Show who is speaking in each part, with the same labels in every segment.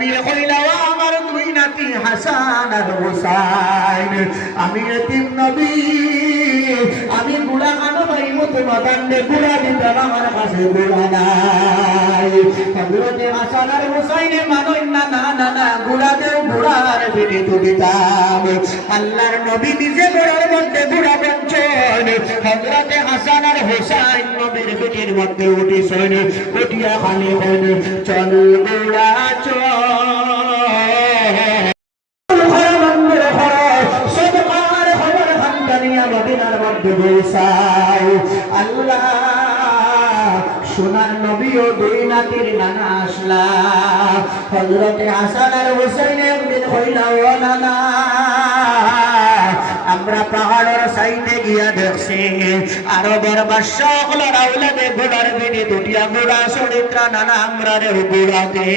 Speaker 1: নবী কইলা ও আমার দুই আমি এতিম নবী, আমি বুড়া কানো ভাই মতো মাতান্ডে বুড়া দিতাম আমার কাছে বুড়া নাই। হজরতে হাসান আর মানই না না না না, বুড়াদের বুড়ার ভিড়ে তো দিতাম আল্লাহর নবী নিজে বুড়ার মধ্যে বুড়া বঞ্চন হজরতে হাসান আর ভিটির মধ্যে উঠিছেন উঠিয়া খালি হন চল। বুড়া চল সোনার দুই নাতির নানা আসলা। হজরতে হাসান আর হুসাইন একদিন হইলা ও নানা গিয়া দেখছি আরবের বাদশাহ রাউলাদে গোলার বিনি দুটিয়া গোড়া চরিত্রা নানা আমরা রে গোড়াতে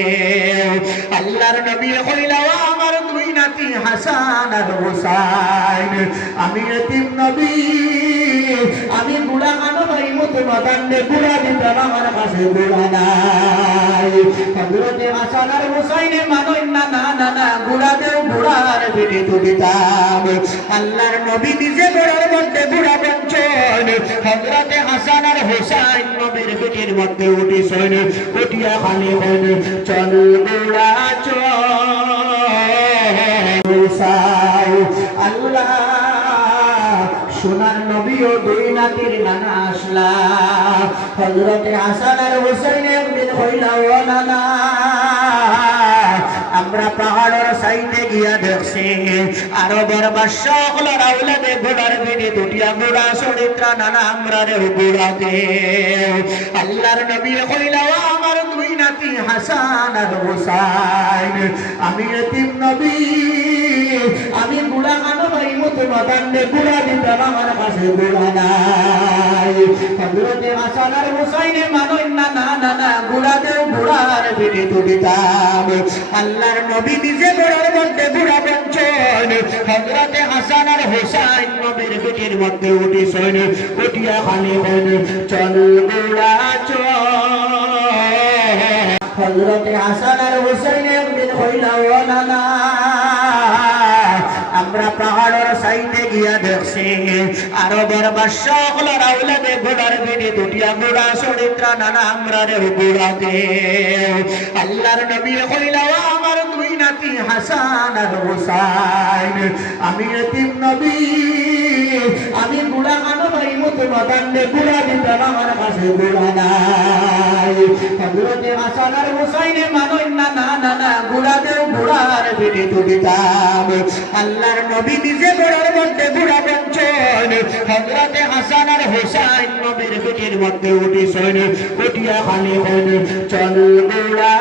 Speaker 1: আল্লাহর নবী কইলা ও আমার দুই নাতি হাসান আর হুসাইন। আমি এতিম নবী বুড়া কানো ভাই মতো মাতান্ডে বুড়া দিতাম আমার কাছে বুড়া নাই হজরতে হাসান আর হুসাইনে মানই না না না না বুড়াদেও বুড়ার ভিড়ে তো দিতাম। আল্লাহর নবী নিজে বুড়ার মধ্যে বুড়া বঞ্চন হজরতে হাসান আর হুসাইন নবীর ভিটির মধ্যে উঠিছেন, উঠিয়া খালি হন চল বুড়া চল। সোনার নবী ও দুই নাতির নানা আসলা। হজরতে হাসান আর হুসাইন একদিন হইলা, ও নানা, আমরা পাহাড়ের সাইডে গিয়া দেখছি, আরবের বাদশাহ রাউলাদে ঘোড়ার বিনি দুটিয়া ঘোড়া চরিত্রা নানা আমরা রে ঘোড়াতে আল্লাহর নবী কইলা আমার দুই নাতি হাসান আর হুসাইন, আমি এতিম নবী। মাতান্ডে বুড়া দিতাম আমার কাছে বুড়া নাই। হজরতে হাসান আর হুসাইনে মানই না না না না বুড়াদের বুড়ার ভিড়ে তো দিতাম আল্লাহর নবী নিজে বুড়ার মধ্যে বুড়া বঞ্চন হজরতে হাসান আর হুসাইন নবীর ভিটির মধ্যে উঠিছেন। উঠিয়া খালি হন চল বুড়া চল। হজরতে হাসান আর হুসাইন একদিন হইলা ও নানা আমরা পাহাড়ের সাইডে গিয়া দেখছি। আরবের বাদশাহ দুটিয়া ঘোড়া চরিত্রা নানা আমরা রে ঘোড়াতে আল্লাহর নবী কইলা আমার দুই নাতি হাসান আর হুসাইন, আমি এতিম নবী। আমি বুড়া কানো ভাই মতো মাতান্ডে বুড়া দিতাম, আমার কাছে বুড়া নাই। হজরতে হাসান আর হুসাইনে মানই না না না না বুড়াদের বুড়ার ভিড়ে তো দিতাম আল্লাহর নবী নিজে ঘোড়ার মধ্যে বুড়া বঞ্চন হজরতে হাসান আর হুসাইন নবীর পিঠের মধ্যে উঠিস উঠিয়া খালি হন চল। বুড়া